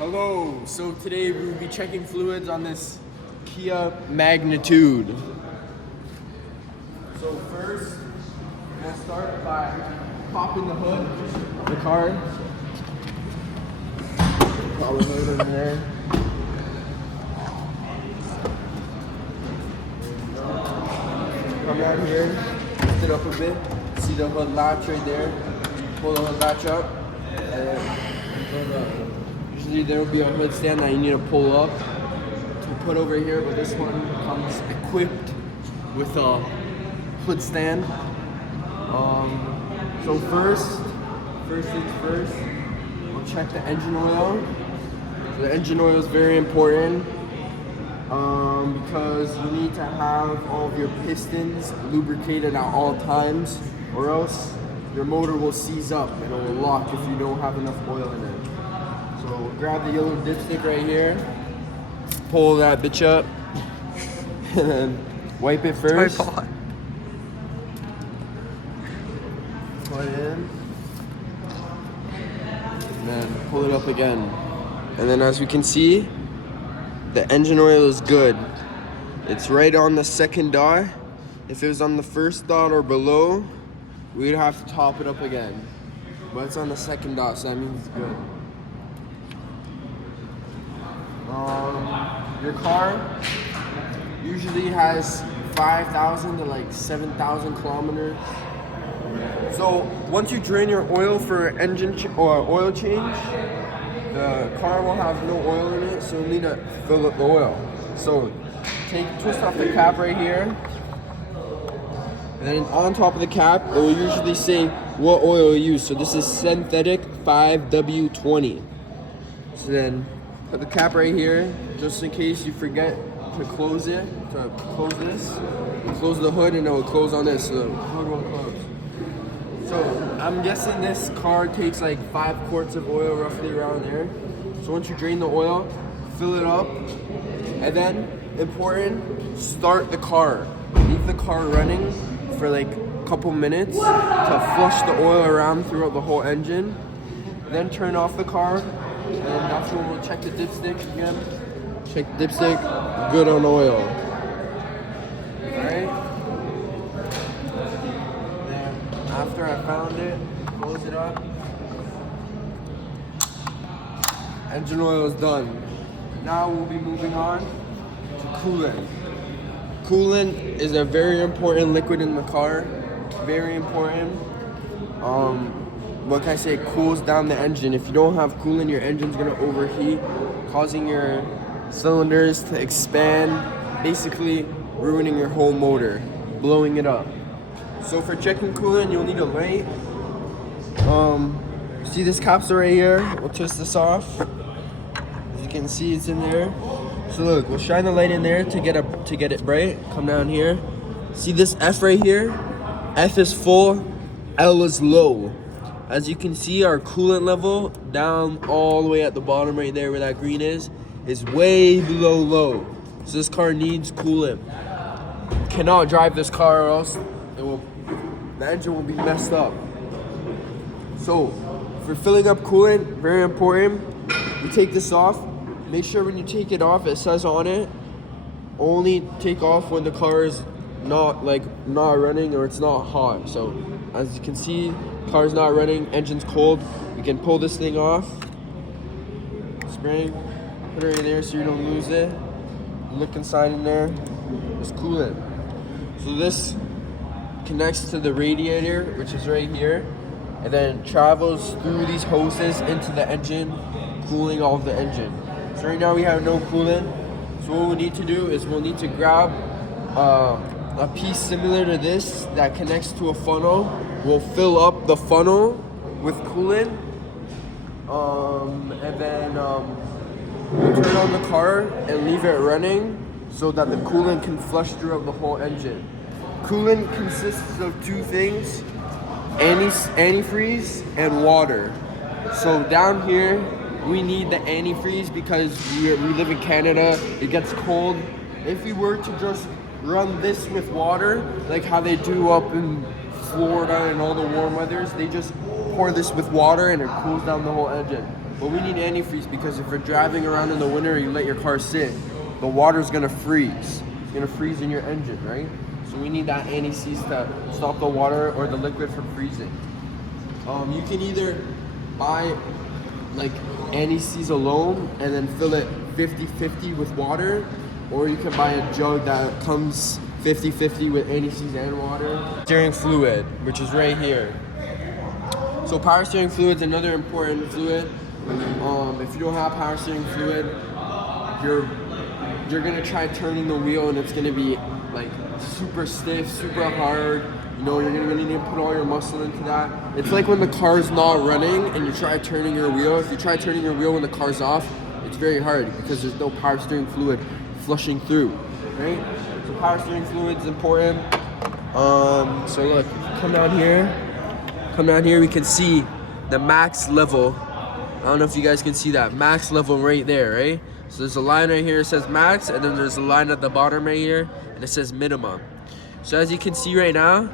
Hello, so today we will be checking fluids on this Kia Magnitude. So first, we'll start by popping the hood of the car. Pop the hood in there. Come down here, lift it up a bit. See the hood latch right there? Pull the hood latch up. Usually there will be a hood stand that you need to pull up to put over here, but this one comes equipped with a hood stand. So first things first, we'll check the engine oil. So the engine oil is very important because you need to have all of your pistons lubricated at all times, or else your motor will seize up and it will lock if you don't have enough oil in it. So grab the yellow dipstick right here, pull that bitch up, and then wipe it first. Put it in, and then pull it up again. And then as you can see, the engine oil is good. It's right on the second dot. If it was on the first dot or below, we'd have to top it up again. But it's on the second dot, so that means it's good. Your car usually has 5,000 to like 7,000 kilometers. So once you drain your oil for engine or oil change, the car will have no oil in it, so you'll need to fill up the oil. So twist off the cap right here, and then on top of the cap, it will usually say what oil you use. So this is synthetic 5W20. So then put the cap right here, just in case you forget to close it, to close this. You close the hood and it will close on this, so the hood won't close. So I'm guessing this car takes like 5 quarts of oil, roughly around there. So once you drain the oil, fill it up, and then, important, start the car. Leave the car running for like a couple minutes to flush the oil around throughout the whole engine. Then turn off the car, and that's when we'll check the dipstick again. Check the dipstick, good on oil. Alright? After I found it, close it up. Engine oil is done. Now we'll be moving on to coolant. Coolant is a very important liquid in the car. Very important. What can I say? It cools down the engine. If you don't have coolant, your engine's gonna overheat, causing your cylinders to expand, basically ruining your whole motor, blowing it up. So for checking coolant, you'll need a light. See this capsule right here? We'll twist this off. As you can see, it's in there. So look, we'll shine the light in there to get it bright. Come down here. See this F right here? F is full, L is low. As you can see, our coolant level down all the way at the bottom right there where that green is way below low. So this car needs coolant. You cannot drive this car or else the engine will be messed up. So for filling up coolant, very important, you take this off. Make sure when you take it off, it says on it, only take off when the car is not running or it's not hot. So as you can see, car's not running, engine's cold. You can pull this thing off, spring, put it in there so you don't lose it. Look inside in there, it's coolant. So this connects to the radiator, which is right here, and then travels through these hoses into the engine, cooling all of the engine. So right now we have no coolant. So what we need to do is we'll need to grab a piece similar to this that connects to a funnel. We'll fill up the funnel with coolant, and then we'll turn on the car and leave it running so that the coolant can flush throughout the whole engine. Coolant consists of 2 things, antifreeze and water. So down here, we need the antifreeze because we live in Canada, it gets cold. If we were to just run this with water, like how they do up in Florida and all the warm weathers, they just pour this with water and it cools down the whole engine. But we need antifreeze because if you're driving around in the winter and you let your car sit, the water's gonna freeze. It's gonna freeze in your engine, right? So we need that anti-seize to stop the water or the liquid from freezing. You can either buy like anti-seize alone and then fill it 50-50 with water, or you can buy a jug that comes 50-50 with anti-seize and water. Steering fluid, which is right here. So power steering fluid is another important fluid. If you don't have power steering fluid, you're gonna try turning the wheel and it's gonna be like super stiff, super hard. You know, you're gonna need to put all your muscle into that. It's like when the car's not running and you try turning your wheel. If you try turning your wheel when the car's off, it's very hard because there's no power steering fluid flushing through, right? So power steering fluid is important. So look, come down here, we can see the max level. I don't know if you guys can see that max level right there, right? So there's a line right here, it says max, and then there's a line at the bottom right here, and it says minimum. So as you can see right now,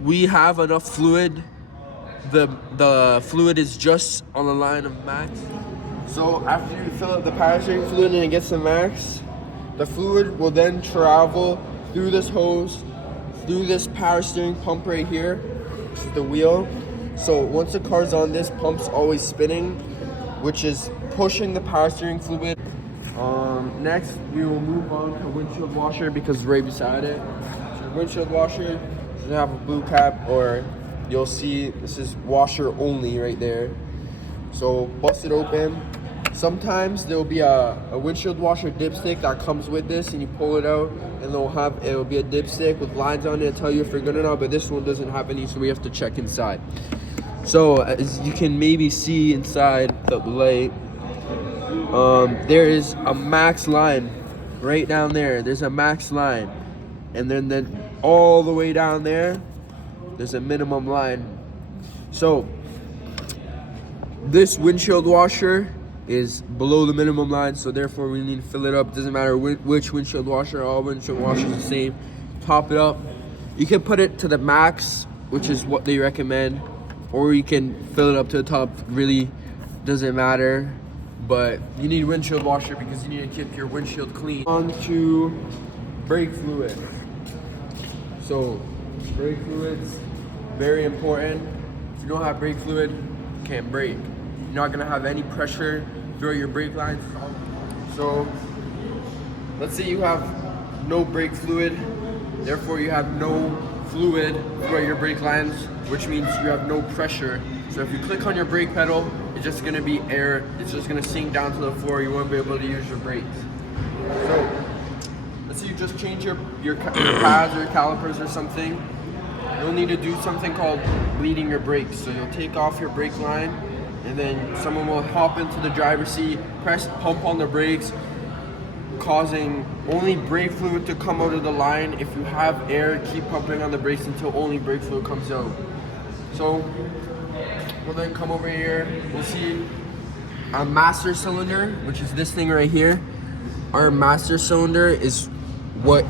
we have enough fluid. The fluid is just on the line of max. So after you fill up the power steering fluid and it gets to max, the fluid will then travel through this hose, through this power steering pump right here, which is the wheel. So once the car's on, this pump's always spinning, which is pushing the power steering fluid. Next, we will move on to windshield washer because it's right beside it. So the windshield washer should have a blue cap, or you'll see this is washer only right there. So bust it open. Sometimes there will be a windshield washer dipstick that comes with this, and you pull it out, and it'll be a dipstick with lines on it to tell you if you're good or not. But this one doesn't have any, so we have to check inside. So as you can maybe see inside the light, there is a max line right down there. There's a max line, and then all the way down there's a minimum line. So this windshield washer is below the minimum line, so therefore we need to fill it up. Doesn't matter which windshield washer, all windshield washers are the same. Top it up. You can put it to the max, which is what they recommend, or you can fill it up to the top. Really doesn't matter, but you need windshield washer because you need to keep your windshield clean. On to brake fluid. So brake fluid's very important. If you don't have brake fluid, you can't brake. You're not gonna have any pressure through your brake lines. So let's say you have no brake fluid, therefore you have no fluid throughout your brake lines, which means you have no pressure. So if you click on your brake pedal, it's just gonna be air. It's just gonna sink down to the floor. You won't be able to use your brakes. So let's say you just change your pads or your calipers or something. You'll need to do something called bleeding your brakes. So you'll take off your brake line, and then someone will hop into the driver's seat, press pump on the brakes, causing only brake fluid to come out of the line. If you have air, keep pumping on the brakes until only brake fluid comes out. So we'll then come over here, we'll see a master cylinder, which is this thing right here. Our master cylinder is what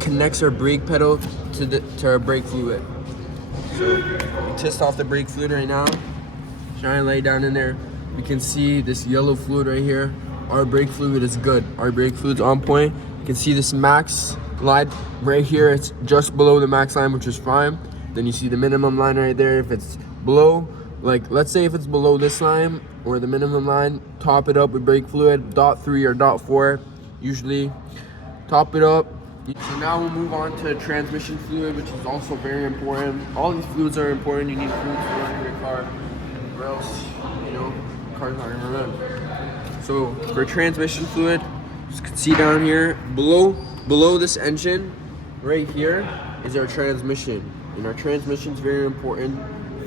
connects our brake pedal to our brake fluid. So we test off the brake fluid right now. Shine a light down in there. We can see this yellow fluid right here. Our brake fluid is good. Our brake fluid's on point. You can see this max line right here. It's just below the max line, which is fine. Then you see the minimum line right there. If it's below, like let's say if it's below this line or the minimum line, top it up with brake fluid, .3 or .4 usually. Top it up. So now we'll move on to transmission fluid, which is also very important. All these fluids are important. You need fluids to run your car, or else, you know, the car's not gonna run. So for transmission fluid, you can see down here, below this engine, right here, is our transmission. And our transmission is very important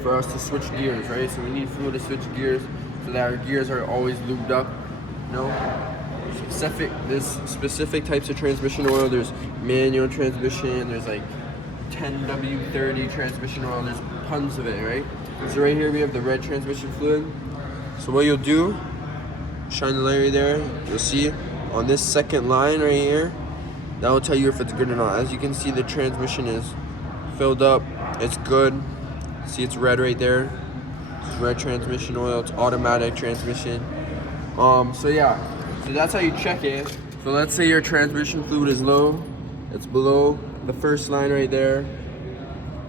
for us to switch gears, right? So we need fluid to switch gears so that our gears are always lubed up, you know? There's specific types of transmission oil. There's manual transmission, there's like 10W30 transmission oil, there's tons of it, right? So right here we have the red transmission fluid. So what you'll do, shine the light right there, you'll see on this second line right here, that will tell you if it's good or not. As you can see, the transmission is filled up, it's good. See, it's red right there. This is red transmission oil. It's automatic transmission. So yeah, so that's how you check it. So let's say your transmission fluid is low. It's below the first line right there.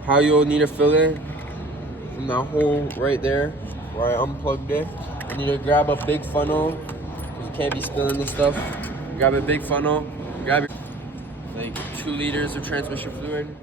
How you'll need to fill it from that hole right there where I unplugged it. You need to grab a big funnel because you can't be spilling this stuff. Grab a big funnel. Grab like 2 liters of transmission fluid.